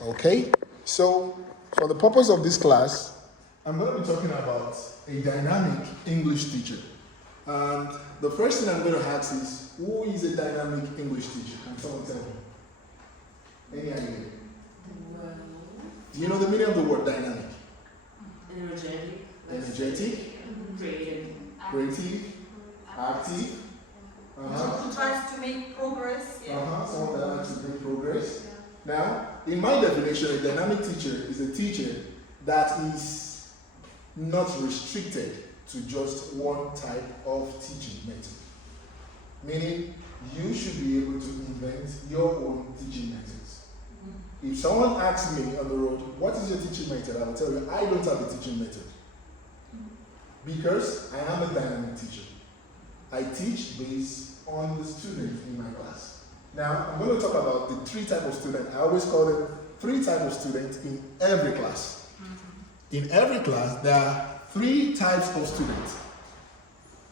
Okay? So, for the purpose of this class, I'm going to be talking about a dynamic English teacher. And the first thing I'm going to ask is, who is a dynamic English teacher? Can someone tell me? Any idea? Well, Do you know the meaning of the word dynamic? energetic. Energetic, Creative. creative, active. Who tries to make progress. Someone that likes to make progress. Now, in my definition, a dynamic teacher is a teacher that is not restricted to just one type of teaching method. Meaning, you should be able to invent your own teaching methods. If someone asks me on the road, what is your teaching method? I will tell you, I don't have a teaching method. Because I am a dynamic teacher. I teach based on the student in my class. Now, I'm going to talk about the three types of students. I always call them three types of students in every class. In every class, there are three types of students.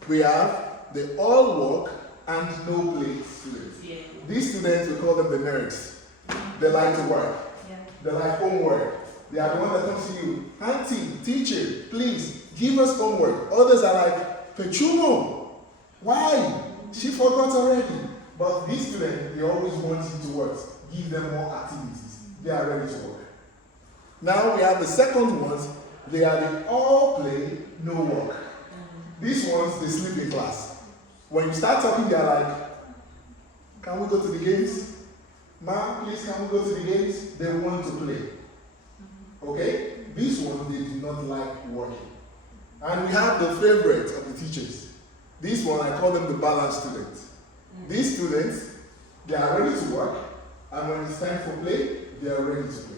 We have the all work and no play students. Yeah. These students, we call them the nerds. They like to work. They like homework. They are the ones that come to you, auntie, teacher, please give us homework. Others are like, Pechumo, why? She forgot already. But these students, they always want you to work. Give them more activities. They are ready to work. Now we have the second ones. They are the all play, no work. These ones, they sleep in class. When you start talking, they are like, can we go to the games? Ma'am, please, can we go to the games? They want to play. Okay? These ones, they do not like working. And we have the favorite of the teachers. This one, I call them the balanced students. These students, they are ready to work, and when it's time for play, they are ready to play.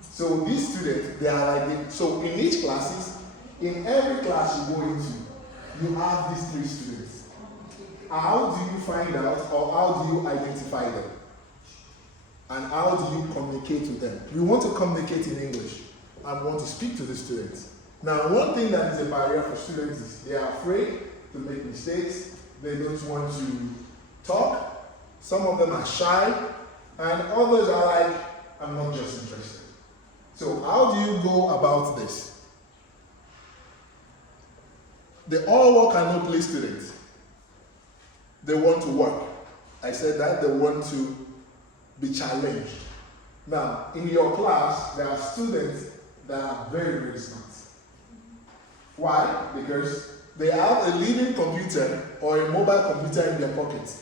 So these students, they are like, so in each classes, in every class you go into, you have these three students. How do you find out, or how do you identify them? And how do you communicate with them? You want to communicate in English and want to speak to the students. Now, one thing that is a barrier for students is they are afraid to make mistakes. They don't want to talk. Some of them are shy, and others are like, I'm not just interested. So how do you go about this? The all work and no play students, they want to work. I said that they want to be challenged. Now, in your class, there are students that are very, very smart. Why? Because they have a living computer or a mobile computer in their pocket,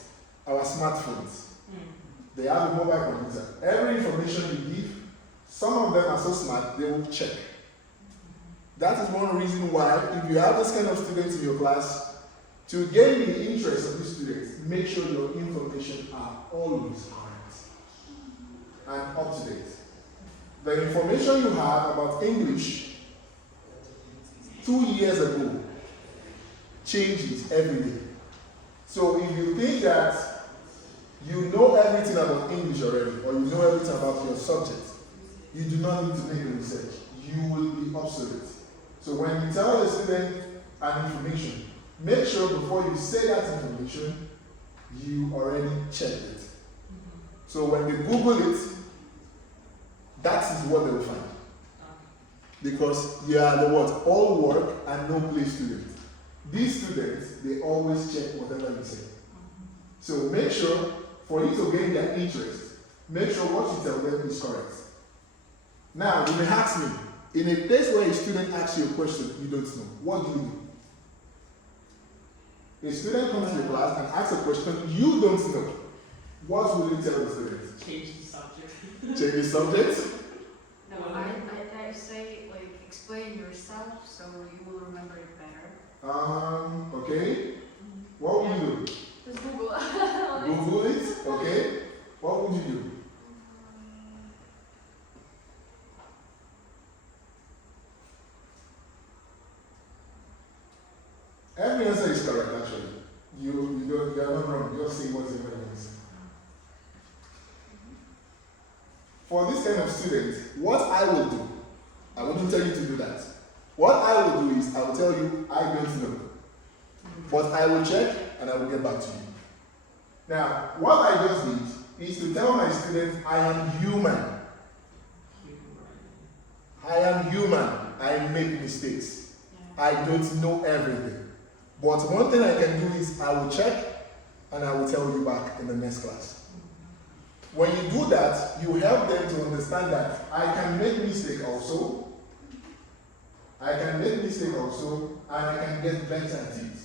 our smartphones. They have a mobile computer. Every information you give, some of them are so smart, they will check. That is one reason why, if you have this kind of students in your class, to gain the interest of these students, make sure your information are always correct and up to date. The information you have about English 2 years ago changes every day. So if you think that you know everything about English already, or you know everything about your subject, you do not need to make research. You will be obsolete. So when you tell the student an information, make sure before you say that information, you already checked it. So when they Google it, that is what they will find. Because you are the what? All work and no play student. These students, they always check whatever you say. So make sure, for you to gain their interest, make sure what you tell them is correct. Now, you may ask me, in a place where a student asks you a question you don't know, what do you do? A student comes to your class and asks a question you don't know. What will you tell the student? Change the subject. Change the subject? No, I say, like, explain yourself so you will remember it better. Okay. What will you do? Just Google. Google it, okay. What would you do? Every answer is correct, actually. You are not wrong. You're saying what's the right answer. For this kind of student, what I will do, I wouldn't tell you to do that. What I will do is, I will tell you, I don't know. But I will check and I will get back to you. Now, what I just need is to tell my students I am human. I am human. I make mistakes. I don't know everything. But one thing I can do is I will check and I will tell you back in the next class. When you do that, you help them to understand that I can make mistake also. I can make mistake also, and I can get better at it.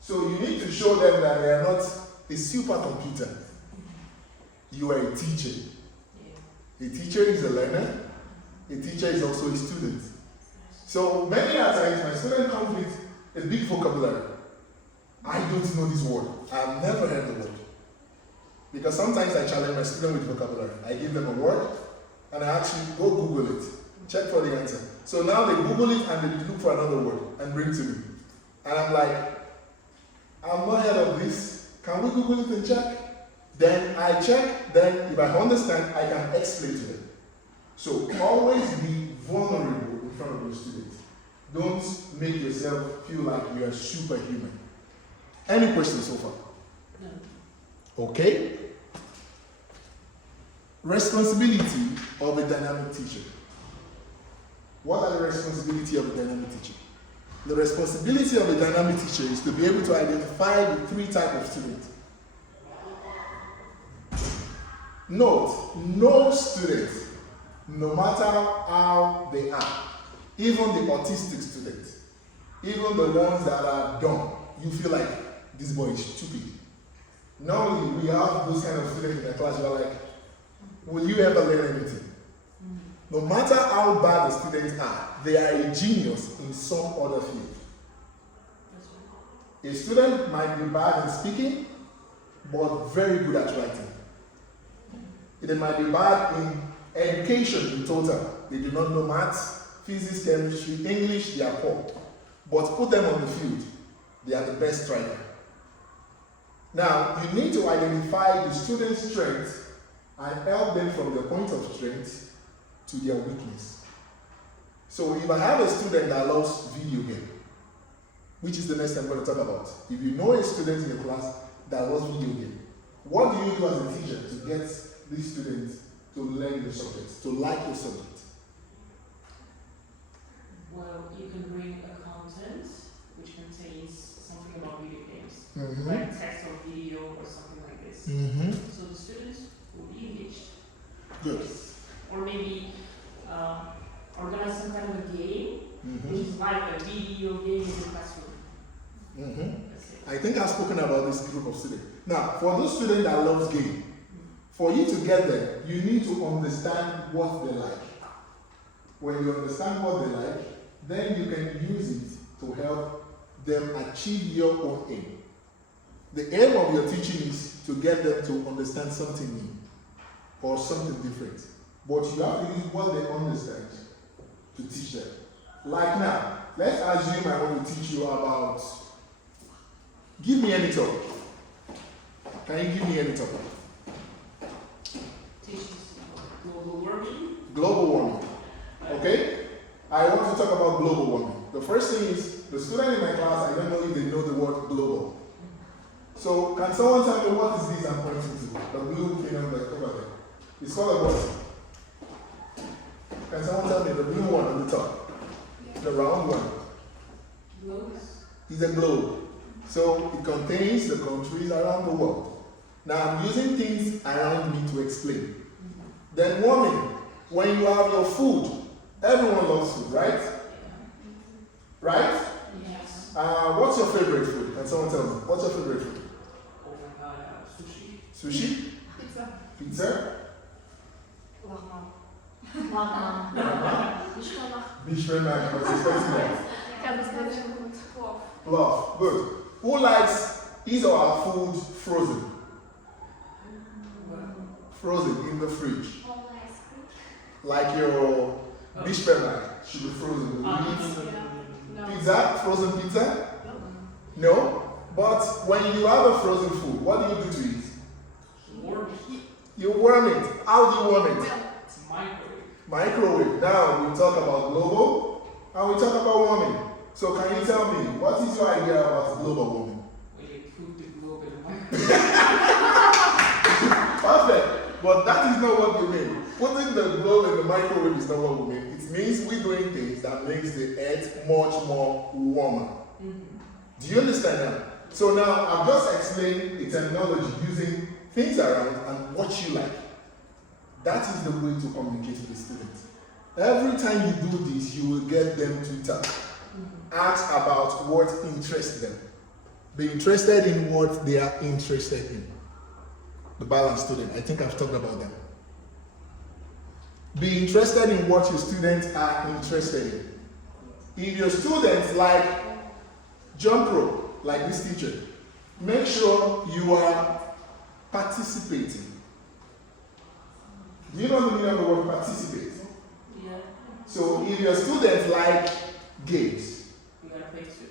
So you need to show them that they are not a supercomputer. You are a teacher. A teacher is a learner. A teacher is also a student. So many times my student comes with a big vocabulary. I don't know this word. I've never heard the word. Because sometimes I challenge my student with vocabulary. I give them a word and I actually go Google it. Check for the answer. So now they Google it and they look for another word and bring to me. And I'm like, I've not heard of this. Can we Google it and check? Then I check, then if I understand, I can explain to them. So always be vulnerable in front of your students. Don't make yourself feel like you are superhuman. Any questions so far? No. Okay. Responsibility of a dynamic teacher. What are the responsibility of a dynamic teacher? The responsibility of a dynamic teacher is to be able to identify the three types of students. Note, no student, no matter how they are, even the autistic students, even the ones that are dumb, you feel like this boy is stupid. Normally, we have those kind of students in the class, you're like, will you ever learn anything? No matter how bad the students are, they are a genius in some other field. A student might be bad in speaking, but very good at writing. They might be bad in education in total. They do not know maths, physics, chemistry, English, they are poor. But put them on the field, they are the best striker. Now, you need to identify the student's strengths and help them from their point of strength to their weakness. So if I have a student that loves video game, which is the next thing I'm going to talk about. If you know a student in your class that loves video game, what do you do as a teacher to get these students to learn the subject, to like the subject? Well, you can bring a content which contains something about video games, Mm-hmm. like text or video or something like this. Mm-hmm. So the students will be engaged. Good. Yes. Or maybe organize some kind of a game, Mm-hmm. which is like a video game in the classroom. Mm-hmm. That's it. I think I've spoken about this group of students. Now, for those students that love game, for you to get them, you need to understand what they like. When you understand what they like, then you can use it to help them achieve your own aim. The aim of your teaching is to get them to understand something new or something different. But you have to use what they understand to teach them. Like now, let's assume I want to teach you about, give me any topic. Can you give me any topic? Teaches global warming. Global warming. Okay? I want to talk about global warming. The first thing is, the student in my class, I don't know if they know the word global. So, can someone tell me what is this I'm pointing to? The blue thing over there. It's called a what? Can someone tell me the blue one on the top? The round one. Globes. Is a globe. So, it contains the countries around the world. Now, I'm using things around me to explain. Then warming. When you have your food, everyone loves food, right? Right? Yes. What's your favorite food? Can someone tell me? What's your favorite food? Oh my god, sushi. Sushi? Pizza. Pizza? Bishwemak, I was expecting that. Love, good. Who likes his or her food frozen? Frozen in the fridge. Like your bishwemak should be frozen. You eat pizza, frozen pizza? No. But when you have a frozen food, what do you do to it? Warm. You warm it. How do you warm it? Microwave. Microwave. Now we talk about global and we talk about warming. So can you tell me, what is your idea about global warming? When you cook the globe in the microwave. Perfect. But that is not what we mean. Putting the globe in the microwave is not what we mean. It means we're doing things that makes the earth much more warmer. Do you understand now? So now I've just explained the terminology using things around and what you like. That is the way to communicate with the students. Every time you do this, you will get them to talk. Ask about what interests them. Be interested in what they are interested in. The balanced student, I think I've talked about that. Be interested in what your students are interested in. If your students like jump rope, like this teacher, make sure you are participating. Do you know the meaning of the word participate? Yeah. So if your students like games, You gotta play too.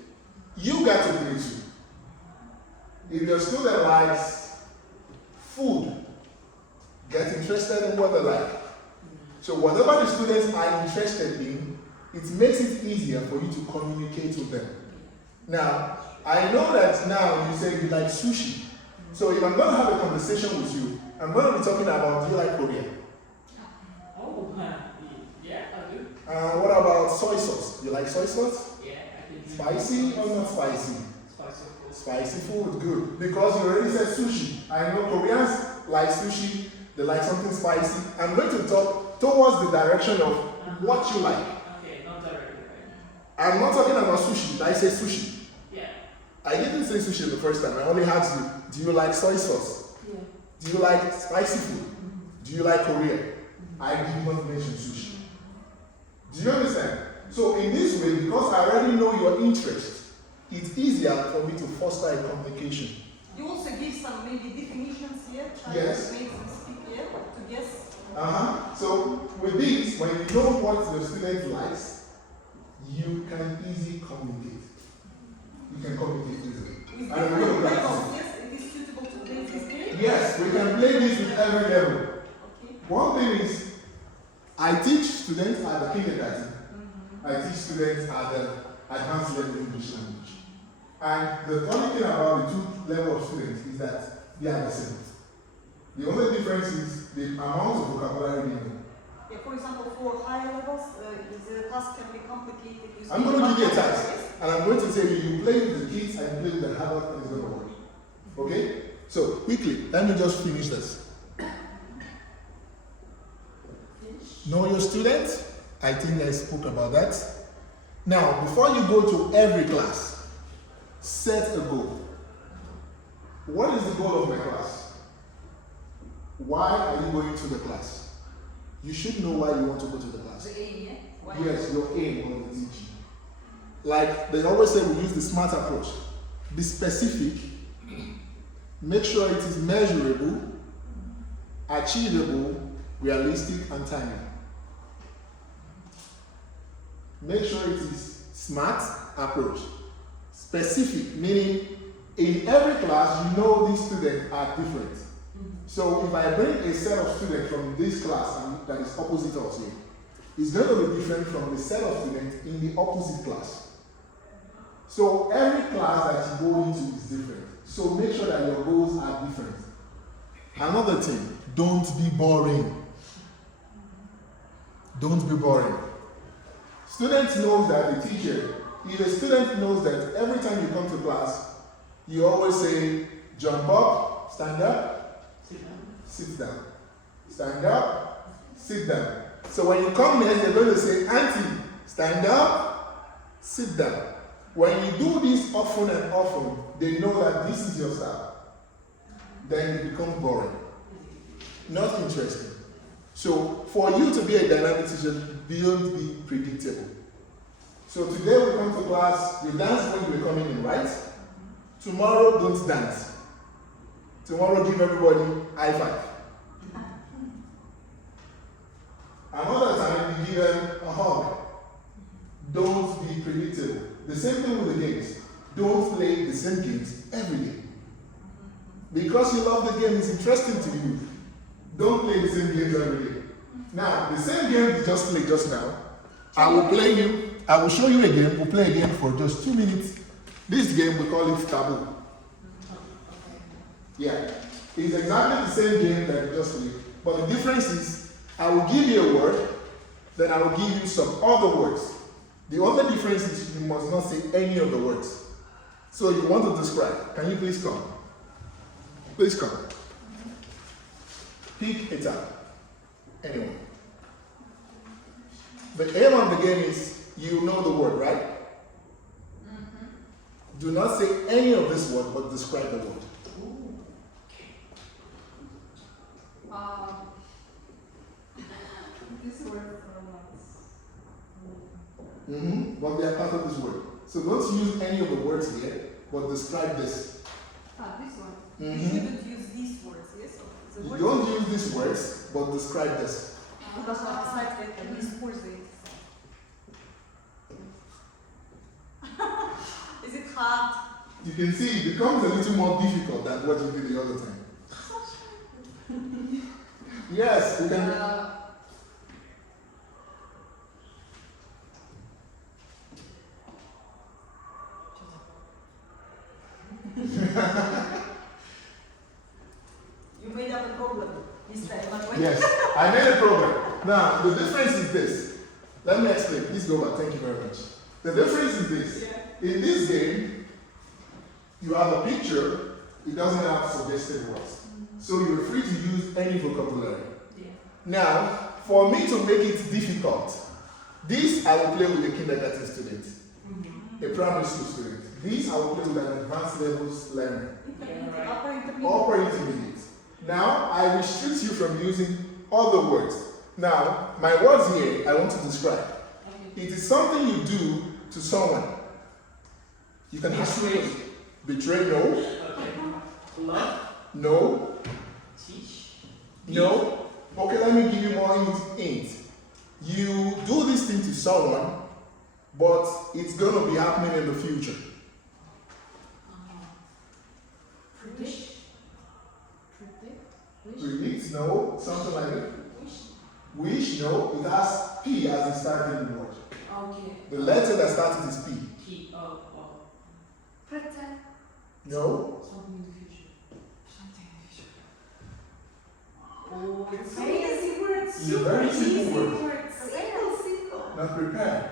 you got to play too. If your student likes food, get interested in what they like. So whatever the students are interested in, it makes it easier for you to communicate with them. Now, I know that now you say you like sushi. So if I'm going to have a conversation with you, I'm going to be talking about, do you like Korean? Oh, yeah, I do. What about soy sauce? You like soy sauce? Yeah, I can do Spicy or not spicy? Spicy food. Spicy food, good. Because you already said sushi. I know Koreans like sushi, they like something spicy. I'm going to talk towards the direction of what you like. Okay, not directly, right? I'm not talking about sushi. I say sushi. Yeah. I didn't say sushi the first time. I only asked you, do you like soy sauce? Yeah. Do you like spicy food? Do you like Korean? I did not mention sushi. Do you understand? So in this way, because I already know your interest, it's easier for me to foster a communication. You also give some maybe definitions here, try Yes. to make them speak here, to guess. So with this, when you know what the student likes, you can easily communicate. You can communicate easily. With And we're going to different practice. levels, yes, it is suitable to play this game. Yes, we can play this with every level. Okay. One thing is, I teach students at the kindergarten. I teach students at the advanced level English language. And the funny thing about the two levels of students is that they are the same. The only difference is the amount of vocabulary they know. Yeah, for example, for higher levels, the task can be complicated. You I'm speak going to give you a multiple task, ways. and I'm going to tell you, you play with the kids and you play with the adults, and it's going to work. Okay? So, quickly, let me just finish this. Know your students. I think I spoke about that. Now, before you go to every class, set a goal. What is the goal of my class? Why are you going to the class? You should know why you want to go to the class. The aim, yeah? Why? Yes, your aim on the teaching. Like they always say, we use the SMART approach. Be specific. Make sure it is measurable, achievable, realistic, and timely. Make sure it is SMART approach. Specific, meaning in every class, you know these students are different. So if I bring a set of students from this class and that is opposite of you, it's going to be different from the set of students in the opposite class. So every class that you go into is different. So make sure that your goals are different. Another thing, don't be boring. Don't be boring. Students know that the teacher, if a student knows that every time you come to class, you always say, jump up, stand up, Sit down. sit down. Stand up, sit down. So when you come here, you're going to say, Auntie, stand up, sit down. When you do this often and often, they know that this is your style. Then it becomes boring. Not interesting. So for you to be a dynamic teacher, don't be predictable. So today we come to class, you dance when you were coming in, right? Tomorrow, don't dance. Tomorrow, give everybody high five. Another time, you give them a hug. Don't be predictable. The same thing with the games. Don't play the same games every day. Because you love the game, it's interesting to you. Don't play the same games every day. Now, the same game you just played just now, I will show you a game, we'll play a game for just 2 minutes. This game, we call it Taboo. Yeah. It's exactly the same game that you just played. But the difference is, I will give you a word, then I will give you some other words. The only difference is you must not say any of the words. So you want to describe. Can you please come? Please come. Pick it up. Anyone. The aim of the game is you know the word, right? Do not say any of this word, but describe the word. This word from us. But they are part of this word. So don't use any of the words here, but describe this. This one. You Mhm. shouldn't use these words, yes? The You word- don't use these words, but describe this. Because I decided that these words Is it hard? You can see it becomes a little more difficult than what you did the other time. Yes, you can. You made up a problem this time, but wait. Yes, I made a program. Now, the difference is this. Let me explain. Please go back. Thank you very much. The difference is this. Yeah. In this game, you have a picture. It doesn't have suggested words. So you're free to use any vocabulary. Yeah. Now, for me to make it difficult, this I will play with a kindergarten student, a primary school student. This I will play with an advanced levels learner, right. Upper intermediate. or intermediate. Now, I restrict you from using other words. Now, my words here, I want to describe. Okay. It is something you do to someone. You can Betray. betray, no, Okay. Love. no, Teach. no. Okay, let me give you more hint. You do this thing to someone, but it's gonna be happening in the future. Predict. Predict. Wish. Predict, no, something like that. Wish. Wish, no, it has P as the starting word. Okay. The letter that starts is P. Key. Oh. Pretend. No, Something in the future. Something in the future. Oh, it's so Okay. easy words. It's a very simple word. words. Simple. not prepared.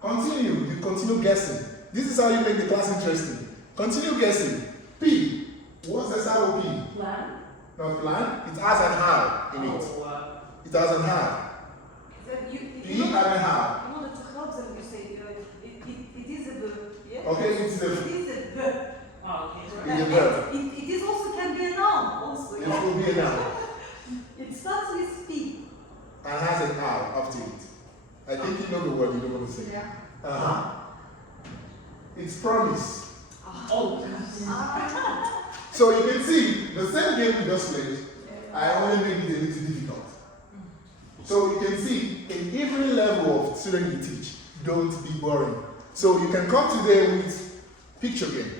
Continue, you continue guessing. This is how you make the class interesting. Continue guessing. P, what's the sound of P? Plan. Not plan, it has an how in it. Oh, It has an how. Then you, P and a how. in order to help them, you say it is a verb. Yeah? Okay, it's the, It is a verb. okay. It's a verb. It is also can be a noun also. it Yeah? will be a noun. It starts with P. And has an how after it. I think you know the word you don't want to say. Yeah. Uh-huh. It's promise. Oh. So you can see, the same game we just played, I only made it a little difficult. So you can see, in every level of student you teach, don't be boring. So you can come today with picture game.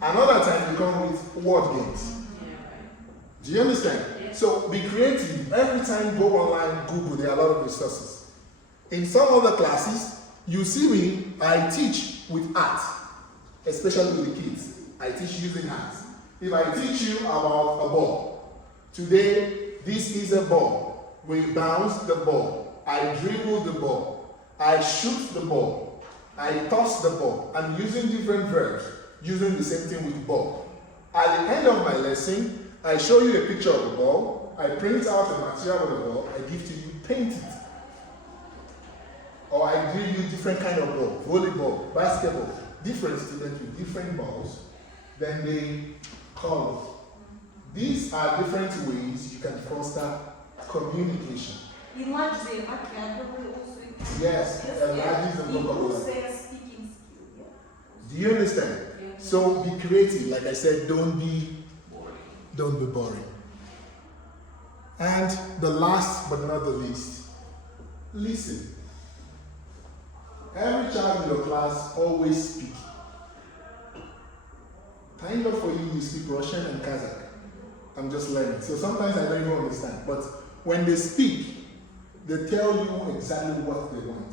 Another time you come with word games. Yeah, right. Do you understand? Yes. So be creative. Every time go online, Google, there are a lot of resources. In some other classes, you see me, I teach with art, especially with the kids. I teach using art. If I teach you about a ball, today this is a ball. We bounce the ball. I dribble the ball. I shoot the ball. I toss the ball. I'm using different verbs, using the same thing with ball. At the end of my lesson, I show you a picture of the ball. I print out the material of the ball. I give to you, paint it. Or I give you different kind of ball, volleyball, basketball, different students with different balls, then they color. These are different ways you can foster communication. Enlarge their vocabulary also. Yes, enlarges the Improves vocabulary. their speaking skill. Yeah? Do you understand? Yeah. So be creative. Like I said, don't be Boring. boring. And the last but not the least, listen. Every child in your class always speak. Thank God for you, you speak Russian and Kazakh. I'm just learning. So sometimes I don't even understand. But when they speak, they tell you exactly what they want.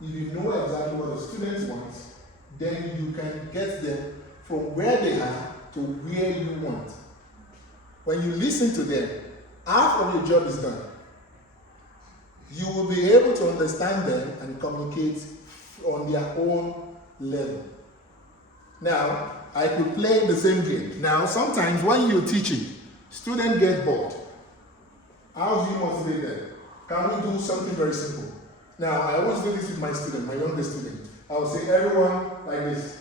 If you know exactly what the students want, then you can get them from where they are to where you want. When you listen to them, half of your job is done. You will be able to understand them and communicate on their own level. Now, I could play the same game. Now, sometimes when you're teaching, students get bored. How do you motivate them? Can we do something very simple? Now, I always do this with my student, my youngest student. I will say, everyone like this.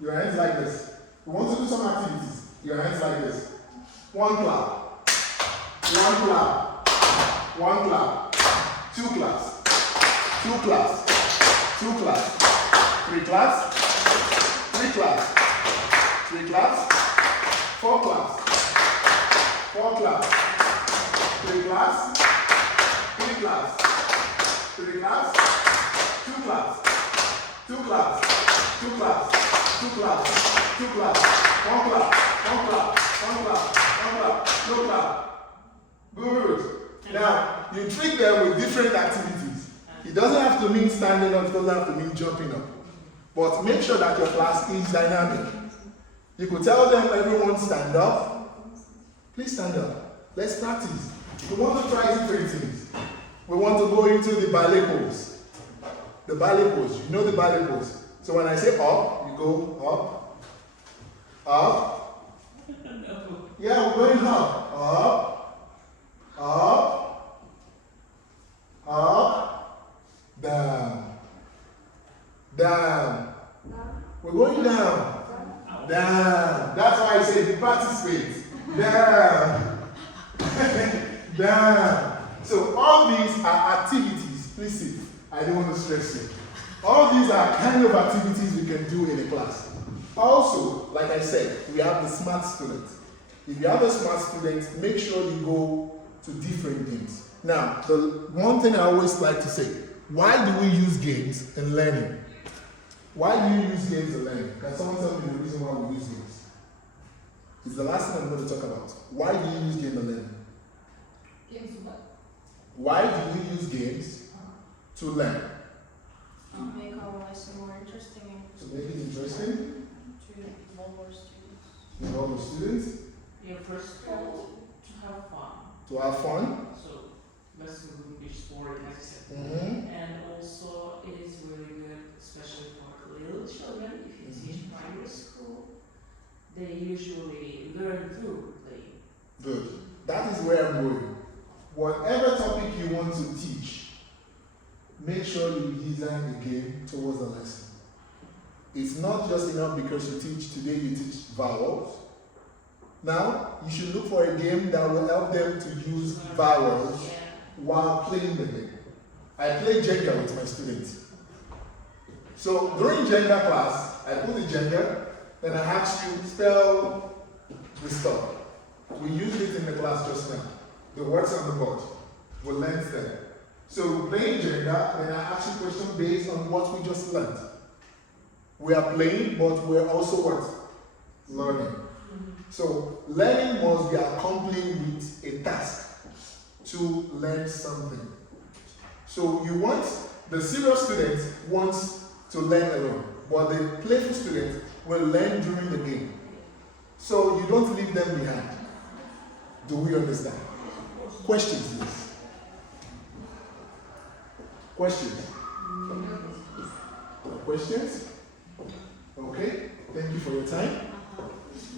Your hands like this. We want to do some activities. Your hands like this. One clap. One clap. One clap. Two claps. Two claps. Two claps. Three claps. Three claps. Three claps. Four claps. Four claps. Three claps. Three claps. Three claps. Two claps. Two claps. Two claps. Two claps. Two claps. One clap. One clap. One clap. One clap. No clap. Good. Now, you trick them with different activities. It doesn't have to mean standing up, it doesn't have to mean jumping up. But make sure that your class is dynamic. You could tell them, everyone stand up. Please stand up. Let's practice. We want to try different things. We want to go into the ballet pose. The ballet pose, you know the ballet pose. So when I say up, you go up, up. Yeah, we're going up, up, up, down, down. We're going down, down. That's why I say the participate. Down, down. So all these are activities. Please see, I don't want to stress you. All these are kind of activities we can do in a class. Also, like I said, we have the smart students. If you have a smart student, make sure you go to different games. Now, the one thing I always like to say, why do we use games in learning? Why do you use games in learning? Can someone tell me the reason why we use games? It's the last thing I'm going to talk about. Why do you use games in learning? Games what? Why do we use games to learn? To make our lesson more interesting To make it interesting? to involve our students. Involve the students? Your first goal, to have fun. To have fun? So, lesson wouldn't be boring, as you said. Mm-hmm. And also, it is really good, especially for little children. If you teach primary school, they usually learn through playing. Good. That is where I'm going. Whatever topic you want to teach, make sure you design the game towards the lesson. It's not just enough because you teach today, you teach vowels. Now, you should look for a game that will help them to use vowels Yeah. while playing the game. I play Jenga with my students. So during Jenga class, I put the Jenga, then I ask you spell the stuff. We used it in the class just now. The words on the board. We learned them. So playing Jenga, then I ask you questions based on what we just learned. We are playing, but we're also what? Learning. So learning must be accompanied with a task to learn something. So you want, the serious student wants to learn alone, but the playful student will learn during the game. So you don't leave them behind. Do we understand? Questions, please. Questions? Questions? Okay, thank you for your time.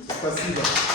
Спасибо.